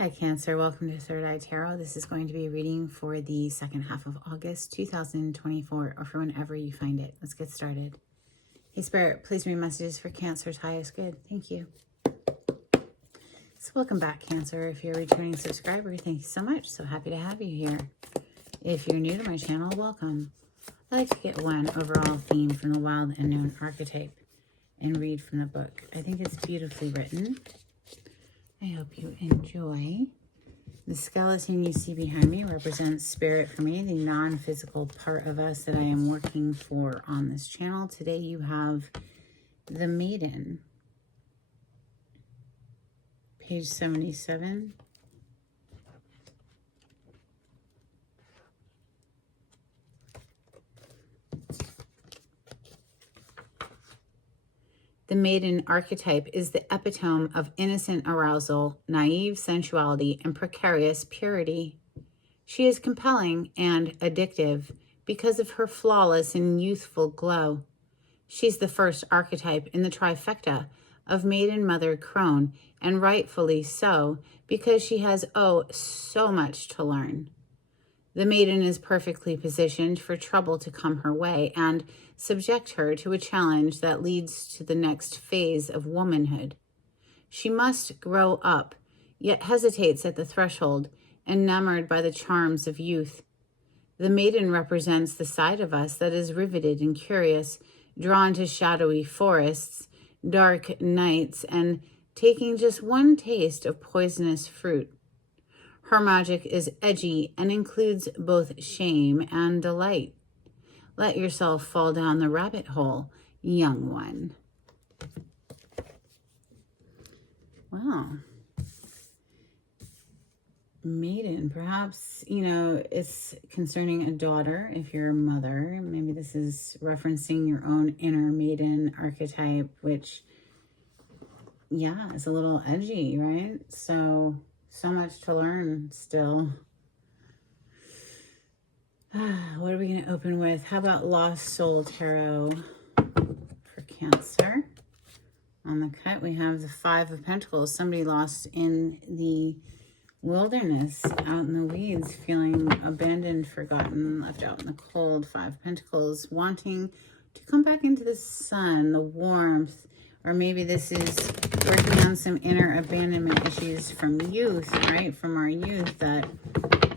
Hi Cancer, welcome to Third Eye Tarot. This is going to be a reading for the second half of August 2024, or for whenever you find it. Let's get started. Hey Spirit, please read messages for Cancer's highest good. Thank you. So welcome back Cancer. If you're a returning subscriber, thank you so much. So happy to have you here. If you're new to my channel, welcome. I like to get one overall theme from the Wild Unknown archetype and read from the book. I think it's beautifully written. I hope you enjoy. The skeleton you see behind me represents spirit for me, the non-physical part of us that I am working for on this channel. Today you have the Maiden, page 77. The Maiden archetype is the epitome of innocent arousal, naive sensuality, and precarious purity. She is compelling and addictive because of her flawless and youthful glow. She's the first archetype in the trifecta of Maiden Mother Crone, and rightfully so, because she has, so much to learn. The Maiden is perfectly positioned for trouble to come her way and subject her to a challenge that leads to the next phase of womanhood. She must grow up, yet hesitates at the threshold, enamored by the charms of youth. The Maiden represents the side of us that is riveted and curious, drawn to shadowy forests, dark nights, and taking just one taste of poisonous fruit. Her magic is edgy and includes both shame and delight. Let yourself fall down the rabbit hole, young one. Wow. Maiden, perhaps, it's concerning a daughter if you're a mother. Maybe this is referencing your own inner maiden archetype, which, is a little edgy, right? So much to learn still. What are we going to open with? How about Lost Soul Tarot for Cancer? On the cut, we have the Five of Pentacles. Somebody lost in the wilderness, out in the weeds, feeling abandoned, forgotten, left out in the cold. Five of Pentacles, wanting to come back into the sun, the warmth, or maybe this is working on some inner abandonment issues from youth, right? From our youth, that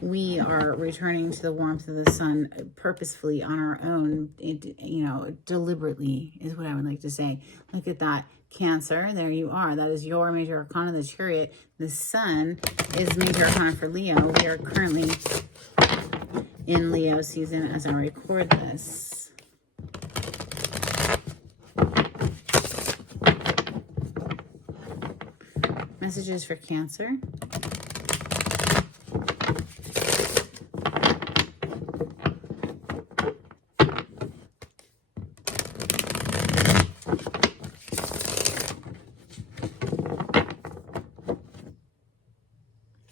we are returning to the warmth of the sun purposefully on our own, deliberately is what I would like to say. Look at that, Cancer. There you are. That is your major arcana, the Chariot. The sun is major arcana for Leo. We are currently in Leo season as I record this. Messages for Cancer.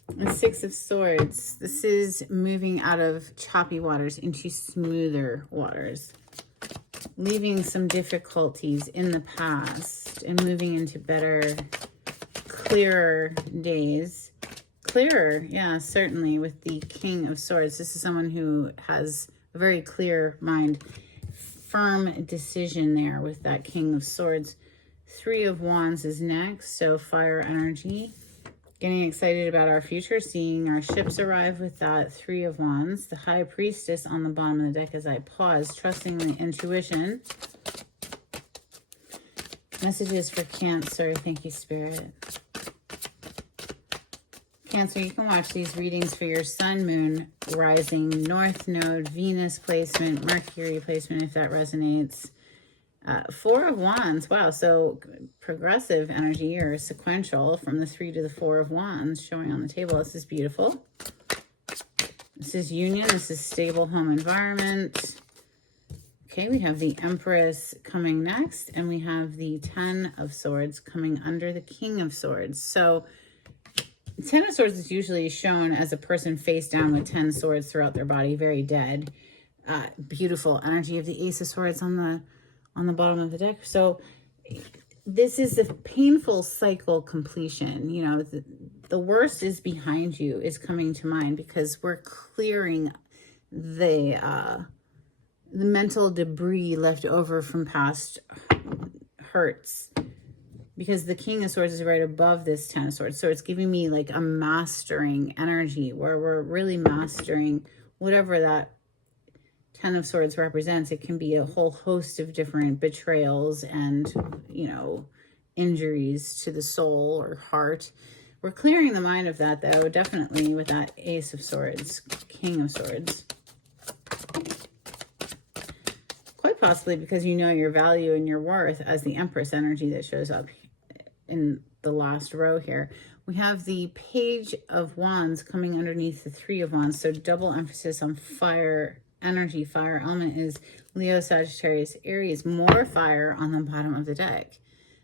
The Six of Swords. This is moving out of choppy waters into smoother waters. Leaving some difficulties in the past and moving into better, clearer days. Clearer, yeah, certainly, with the King of Swords. This is someone who has a very clear mind. Firm decision there with that King of Swords. Three of Wands is next, so fire energy. Getting excited about our future, seeing our ships arrive with that Three of Wands. The High Priestess on the bottom of the deck as I pause, trusting the intuition. Messages for Cancer. Thank you, Spirit. Cancer, you can watch these readings for your Sun, Moon, Rising, North Node, Venus placement, Mercury placement, if that resonates. Four of Wands. Wow, so progressive energy or sequential from the Three to the Four of Wands showing on the table. This is beautiful. This is union. This is stable home environment. Okay, we have the Empress coming next, and we have the Ten of Swords coming under the King of Swords. So Ten of Swords is usually shown as a person face down with 10 swords throughout their body, very dead. Beautiful energy of the Ace of Swords on the bottom of the deck. So this is a painful cycle completion. You know, the worst is behind you is coming to mind, because we're clearing the mental debris left over from past hurts, because the King of Swords is right above this Ten of Swords. So it's giving me like a mastering energy where we're really mastering whatever that Ten of Swords represents. It can be a whole host of different betrayals and, you know, injuries to the soul or heart. We're clearing the mind of that, though, definitely, with that Ace of Swords, King of Swords. Quite possibly because you know your value and your worth as the Empress energy that shows up in the last row here. We have the Page of Wands coming underneath the Three of Wands. So double emphasis on fire energy. Fire element is Leo, Sagittarius, Aries. More fire on the bottom of the deck.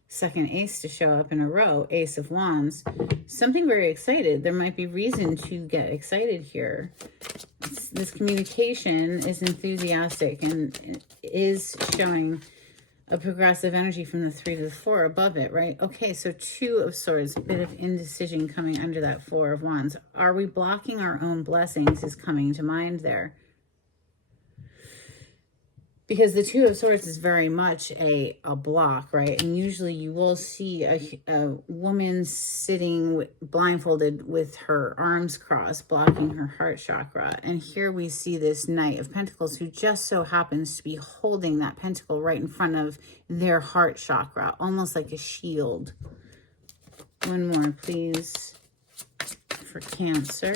Second ace to show up in a row, Ace of Wands. Something very excited. There might be reason to get excited here. This communication is enthusiastic and is showing a progressive energy from the 3 to the 4 above it, right? Okay, so Two of Swords, a bit of indecision coming under that 4 of Wands. Are we blocking our own blessings is coming to mind there. Because the Two of Swords is very much a block, right? And usually you will see a woman sitting blindfolded with her arms crossed, blocking her heart chakra. And here we see this Knight of Pentacles who just so happens to be holding that pentacle right in front of their heart chakra, almost like a shield. One more, please, for Cancer.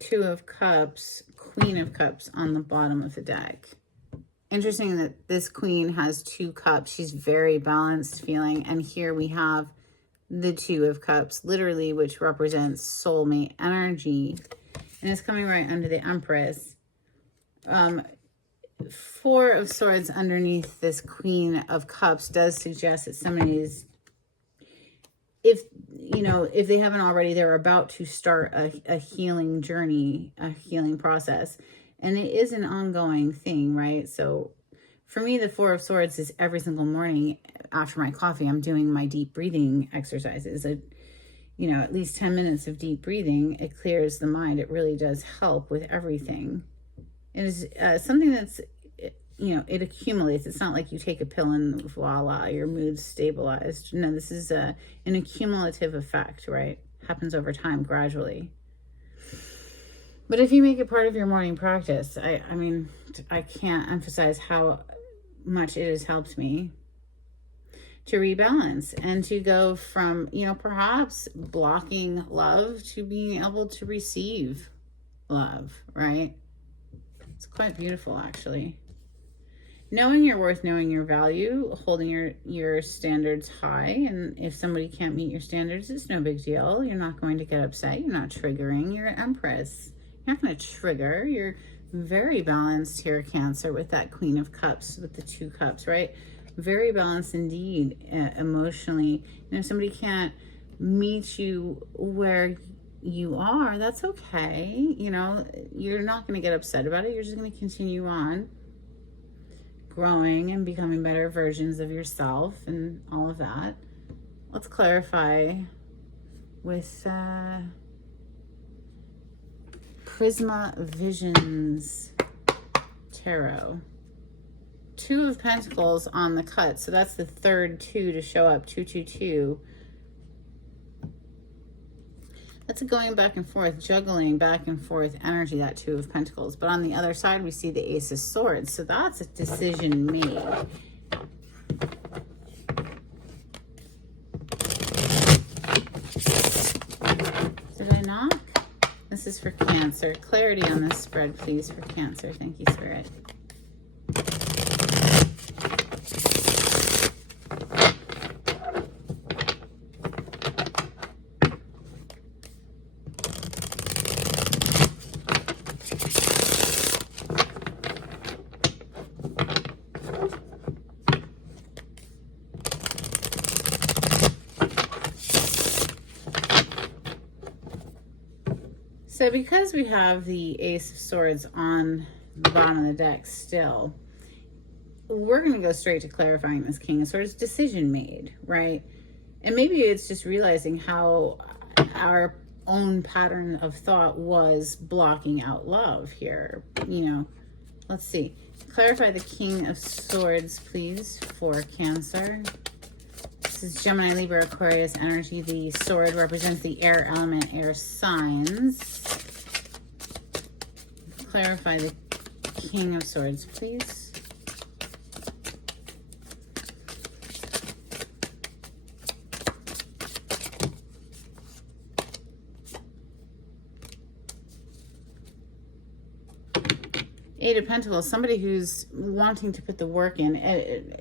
Two of Cups, Queen of Cups on the bottom of the deck. Interesting that this Queen has 2 cups. She's very balanced feeling. And here we have the Two of Cups, literally, which represents soulmate energy. And it's coming right under the Empress. 4 of Swords underneath this Queen of Cups does suggest that somebody's, if they haven't already, they're about to start a healing journey, a healing process. And it is an ongoing thing, right? So for me, the 4 of Swords is every single morning after my coffee, I'm doing my deep breathing exercises. At least 10 minutes of deep breathing, it clears the mind. It really does help with everything. It is something that's, it accumulates. It's not like you take a pill and voila, your mood's stabilized. No, this is an accumulative effect, right? Happens over time, gradually. But if you make it part of your morning practice, I can't emphasize how much it has helped me to rebalance and to go from, perhaps blocking love to being able to receive love, right? It's quite beautiful, actually. Knowing your worth, knowing your value, holding your standards high. And if somebody can't meet your standards, it's no big deal. You're not going to get upset. You're not triggering. You're an Empress. You're not going to trigger. You're very balanced here, Cancer, with that Queen of Cups, with the 2 cups, right? Very balanced indeed, emotionally. And if somebody can't meet you where you are, that's okay. You're not going to get upset about it. You're just going to continue on growing and becoming better versions of yourself and all of that. Let's clarify with Prisma Visions Tarot. 2 of Pentacles on the cut. So that's the third 2 to show up, 222. That's a going back and forth, juggling back and forth energy, that 2 of Pentacles. But on the other side, we see the Ace of Swords. So that's a decision made. Did I knock? This is for Cancer. Clarity on this spread, please, for Cancer. Thank you, Spirit. So because we have the Ace of Swords on the bottom of the deck still, we're going to go straight to clarifying this King of Swords decision made, right? And maybe it's just realizing how our own pattern of thought was blocking out love here. You know, let's see. Clarify the King of Swords, please, for Cancer. This is Gemini, Libra, Aquarius energy. The sword represents the air element, air signs. Clarify the King of Swords, please. Eight of Pentacles, somebody who's wanting to put the work in,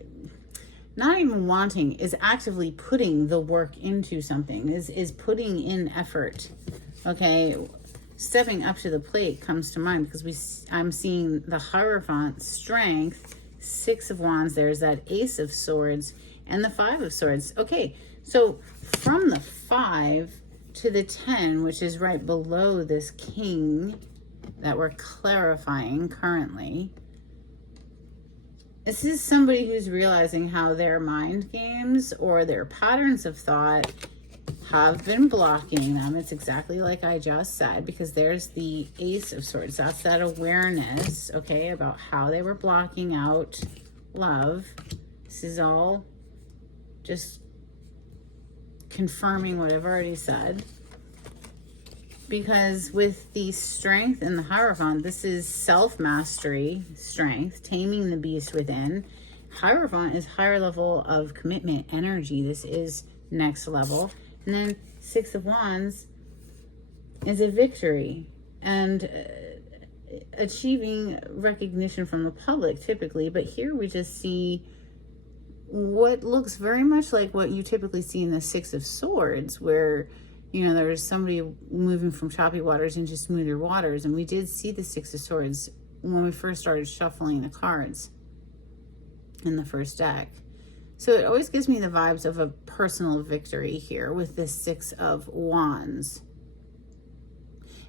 not even wanting, is actively putting the work into something, is putting in effort, okay? Stepping up to the plate comes to mind because I'm seeing the Hierophant, Strength, Six of Wands, there's that Ace of Swords, and the Five of Swords. Okay, so from the 5 to the 10, which is right below this King that we're clarifying currently, this is somebody who's realizing how their mind games or their patterns of thought have been blocking them. It's exactly like I just said, because there's the Ace of Swords. That's that awareness, okay, about how they were blocking out love. This is all just confirming what I've already said. Because with the Strength and the Hierophant, this is self-mastery, strength, taming the beast within. Hierophant is higher level of commitment, energy. This is next level. And then Six of Wands is a victory and achieving recognition from the public typically. But here we just see what looks very much like what you typically see in the Six of Swords, where, you know, there's somebody moving from choppy waters into smoother waters. And we did see the Six of Swords when we first started shuffling the cards in the first deck. So it always gives me the vibes of a personal victory here with this Six of Wands.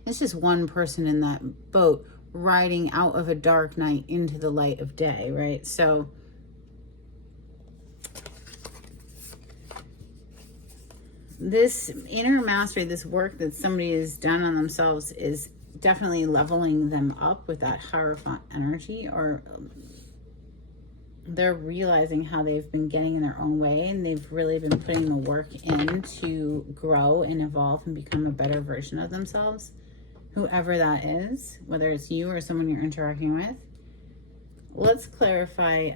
It's just one person in that boat riding out of a dark night into the light of day, right? So this inner mastery, this work that somebody has done on themselves, is definitely leveling them up with that Hierophant energy, or they're realizing how they've been getting in their own way and they've really been putting the work in to grow and evolve and become a better version of themselves, whoever that is, whether it's you or someone you're interacting with. Let's clarify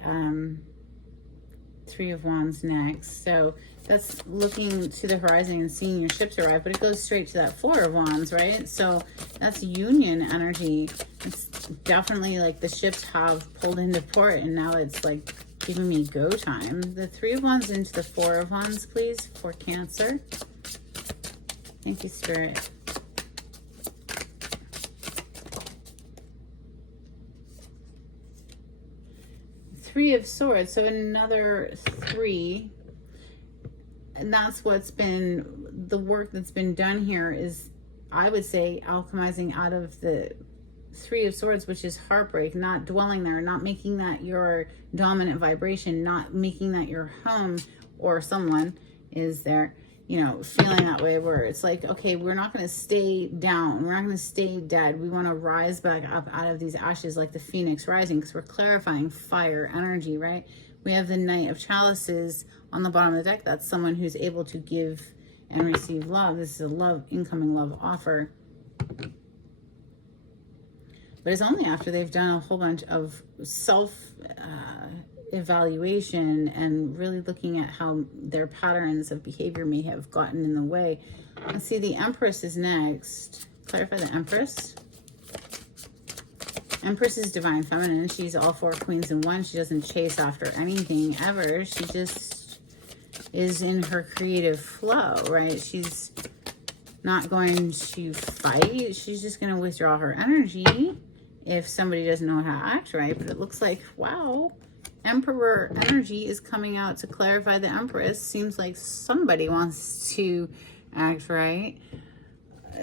Three of Wands next. So that's looking to the horizon and seeing your ships arrive, but it goes straight to that Four of Wands, right? So that's union energy. It's definitely like the ships have pulled into port and now it's like giving me go time. The Three of Wands into the Four of Wands, please, for Cancer. Thank you, Spirit. Three of Swords, so another 3, and that's what's been the work that's been done here, is, I would say, alchemizing out of the Three of Swords, which is heartbreak, not dwelling there, not making that your dominant vibration, not making that your home, or someone is there, you know, feeling that way, where it's like, okay, we're not going to stay down, we're not going to stay dead, we want to rise back up out of these ashes like the phoenix rising, because we're clarifying fire energy, right? We have the Knight of Chalices on the bottom of the deck. That's someone who's able to give and receive love. This is a love, incoming love offer. But it's only after they've done a whole bunch of self-evaluation and really looking at how their patterns of behavior may have gotten in the way. Let's see, the Empress is next. Clarify the Empress. Empress is divine feminine. She's all 4 queens in one. She doesn't chase after anything ever. She just is in her creative flow, right? She's not going to fight. She's just going to withdraw her energy if somebody doesn't know how to act right. But it looks like, wow, Emperor energy is coming out to clarify the Empress. Seems like somebody wants to act right.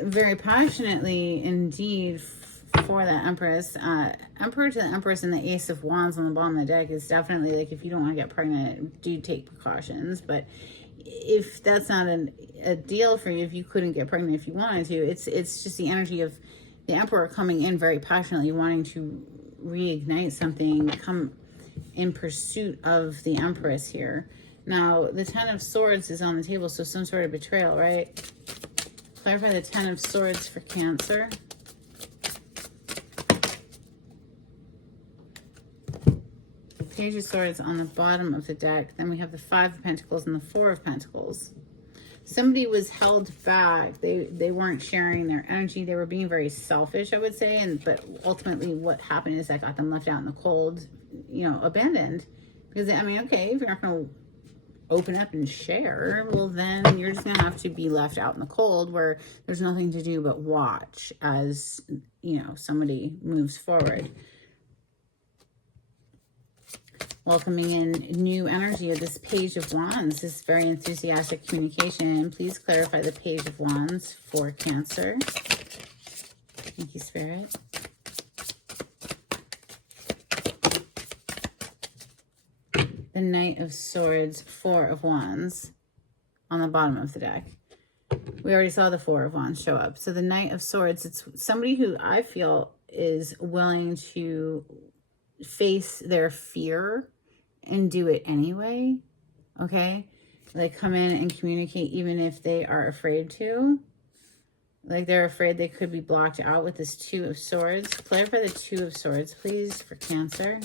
very passionately indeed for the Empress. Emperor to the Empress and the Ace of Wands on the bottom of the deck is definitely like, if you don't want to get pregnant, do take precautions. But if that's not a deal for you, if you couldn't get pregnant if you wanted to, it's just the energy of the Emperor coming in very passionately, wanting to reignite something, come in pursuit of the Empress here. Now, the Ten of Swords is on the table, so some sort of betrayal, right? Clarify the Ten of Swords for Cancer. Page of Swords on the bottom of the deck. Then we have the Five of Pentacles and the Four of Pentacles. Somebody was held back. They weren't sharing their energy. They were being very selfish, I would say. But ultimately what happened is that got them left out in the cold, you know, abandoned. Because, I mean, okay, if you're not going to open up and share, well, then you're just going to have to be left out in the cold where there's nothing to do but watch as, you know, somebody moves forward. Welcoming in new energy of this Page of Wands. This is very enthusiastic communication. Please clarify the Page of Wands for Cancer. Thank you, Spirit. The Knight of Swords, Four of Wands on the bottom of the deck. We already saw the Four of Wands show up. So the Knight of Swords, it's somebody who I feel is willing to face their fear and do it anyway. Okay, they come in and communicate even if they are afraid to, like they're afraid they could be blocked out with this Two of Swords. Clarify the Two of Swords, please, for Cancer.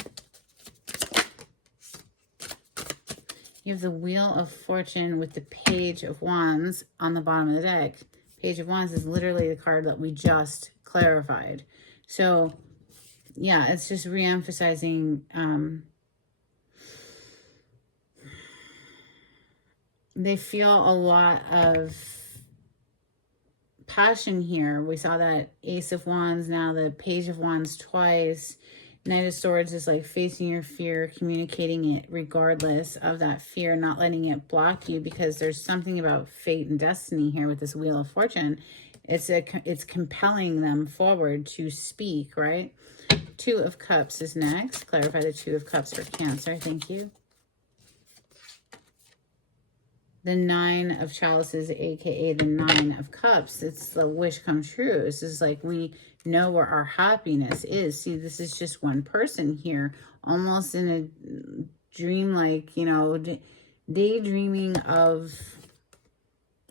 You have the Wheel of Fortune with the Page of Wands on the bottom of the deck. Page of Wands is literally the card that we just clarified. So yeah, it's just re-emphasizing they feel a lot of passion here. We saw that Ace of Wands, now the Page of Wands twice. Knight of Swords is like facing your fear, communicating it regardless of that fear, not letting it block you, because there's something about fate and destiny here with this Wheel of Fortune. It's compelling them forward to speak, right? Two of Cups is next. Clarify the Two of Cups for Cancer. Thank you. The Nine of Chalices, aka the Nine of Cups. It's the wish come true. This is like, we know where our happiness is. See, this is just one person here, almost in a dream, like, you know, daydreaming of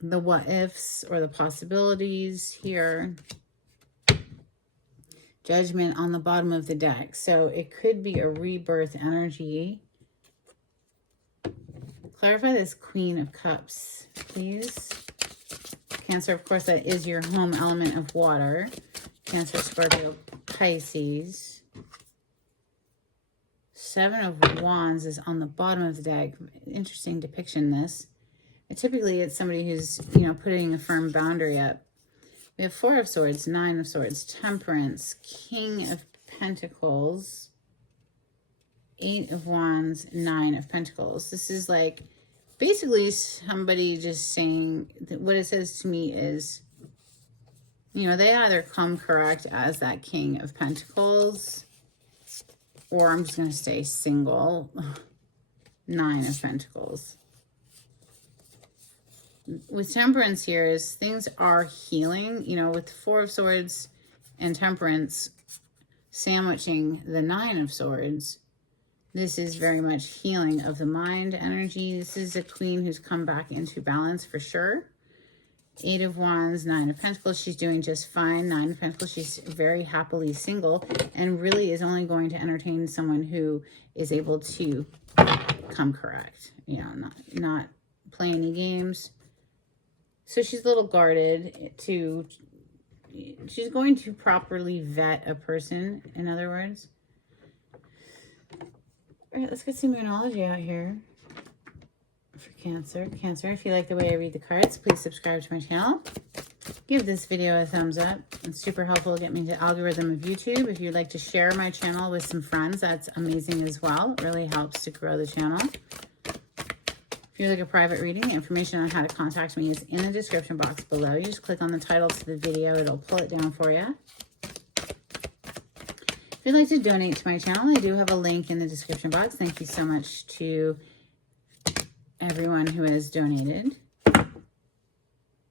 the what ifs or the possibilities here. Judgment on the bottom of the deck. So it could be a rebirth energy. Clarify this Queen of Cups, please. Cancer, of course, that is your home element of water. Cancer, Scorpio, Pisces. Seven of Wands is on the bottom of the deck. Interesting depiction, this. And typically, it's somebody who's, you know, putting a firm boundary up. We have Four of Swords, Nine of Swords, Temperance, King of Pentacles, Eight of Wands, Nine of Pentacles. This is like basically somebody just saying that what it says to me is, you know, they either come correct as that King of Pentacles, or I'm just going to stay single, Nine of Pentacles. With Temperance here is things are healing, you know, with Four of Swords and Temperance sandwiching the Nine of Swords. This is very much healing of the mind energy. This is a queen who's come back into balance for sure. Eight of Wands, Nine of Pentacles. She's doing just fine. Nine of Pentacles. She's very happily single and really is only going to entertain someone who is able to come correct. You know, not play any games. So she's a little guarded to, she's going to properly vet a person, in other words. All right, let's get some Moonology out here for Cancer. Cancer, if you like the way I read the cards, please subscribe to my channel. Give this video a thumbs up. It's super helpful to get me into the algorithm of YouTube. If you'd like to share my channel with some friends, that's amazing as well. It really helps to grow the channel. If you'd like a private reading, the information on how to contact me is in the description box below. You just click on the title to the video. It'll pull it down for you. If you'd like to donate to my channel, I do have a link in the description box. Thank you so much to everyone who has donated.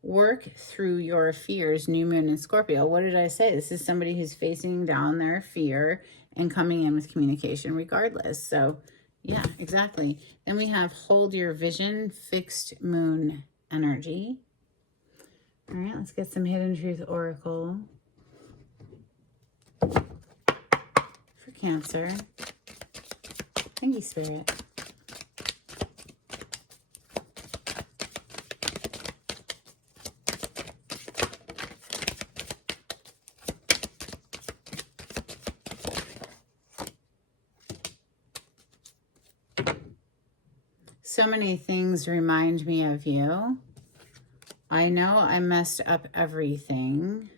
Work through your fears, new moon in Scorpio. What did I say? This is somebody who's facing down their fear and coming in with communication regardless. So yeah, exactly. Then we have hold your vision, fixed moon energy. All right, let's get some Hidden Truth Oracle for Cancer. Thank you, Spirit. So many things remind me of you. I know I messed up everything.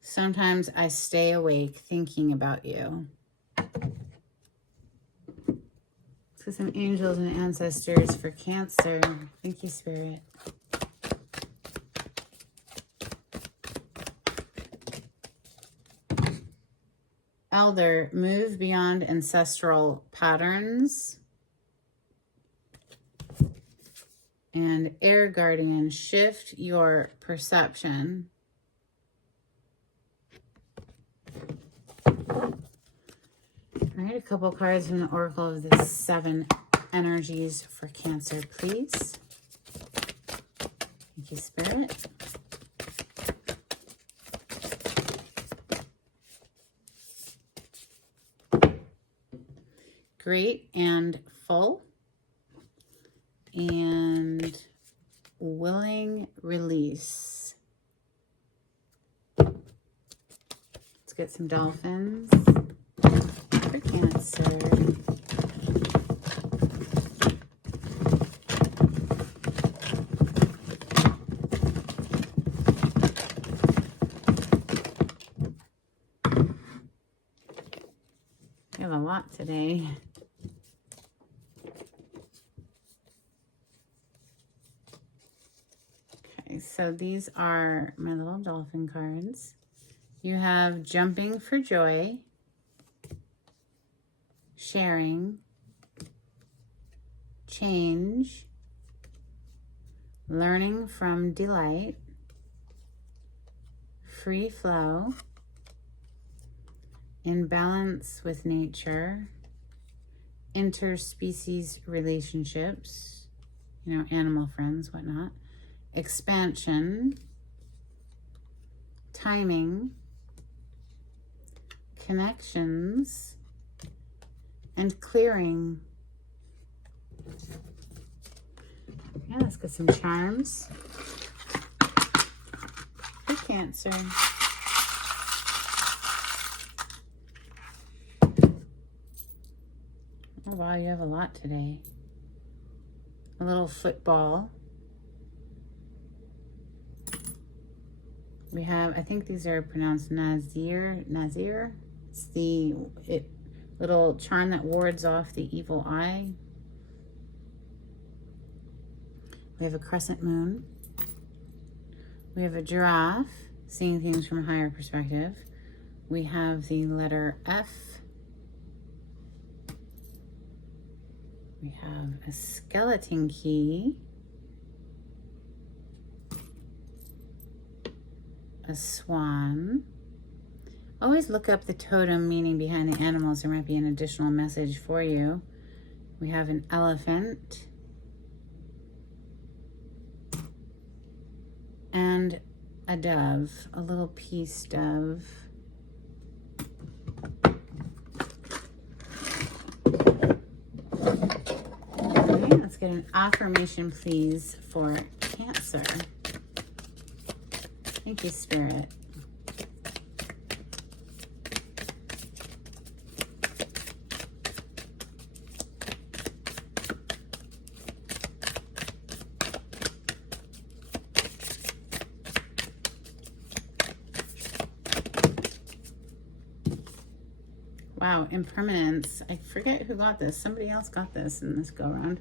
Sometimes I stay awake thinking about you. Let's get some angels and ancestors for Cancer. Thank you, Spirit. Elder, move beyond ancestral patterns. And Air Guardian, shift your perception. All right, a couple cards from the Oracle of the 7 energies for Cancer, please. Thank you, Spirit. Great and full. And willing release. Let's get some dolphins for Cancer. We have a lot today. So these are my little dolphin cards. You have jumping for joy, sharing, change, learning from delight, free flow, in balance with nature, interspecies relationships, you know, animal friends, whatnot. Expansion, timing, connections, and clearing. Yeah, let's get some charms for Cancer. Oh wow, you have a lot today. A little football. We have, I think these are pronounced Nazir. It's the little charm that wards off the evil eye. We have a crescent moon. We have a giraffe, seeing things from a higher perspective. We have the letter F. We have a skeleton key. A swan. Always look up the totem meaning behind the animals. There might be an additional message for you. We have an elephant. And a dove, a little peace dove. Okay, let's get an affirmation, please, for Cancer. Thank you, Spirit. Wow, impermanence. I forget who got this. Somebody else got this in this go-around.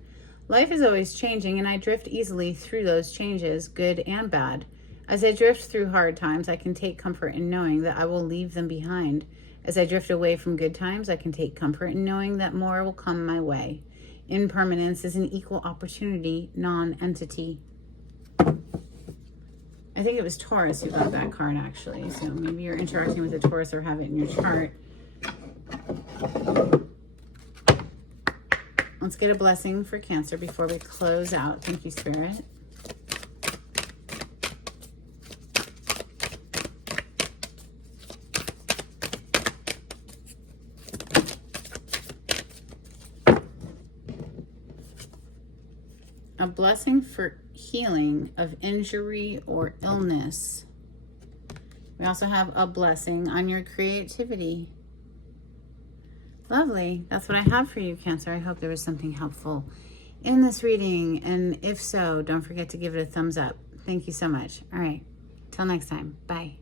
Life is always changing, and I drift easily through those changes, good and bad. As I drift through hard times, I can take comfort in knowing that I will leave them behind. As I drift away from good times, I can take comfort in knowing that more will come my way. Impermanence is an equal opportunity non-entity. I think it was Taurus who got that card, actually. So maybe you're interacting with a Taurus or have it in your chart. Let's get a blessing for Cancer before we close out. Thank you, Spirit. A blessing for healing of injury or illness. We also have a blessing on your creativity. Lovely. That's what I have for you, Cancer. I hope there was something helpful in this reading. And if so, don't forget to give it a thumbs up. Thank you so much. All right. Till next time. Bye.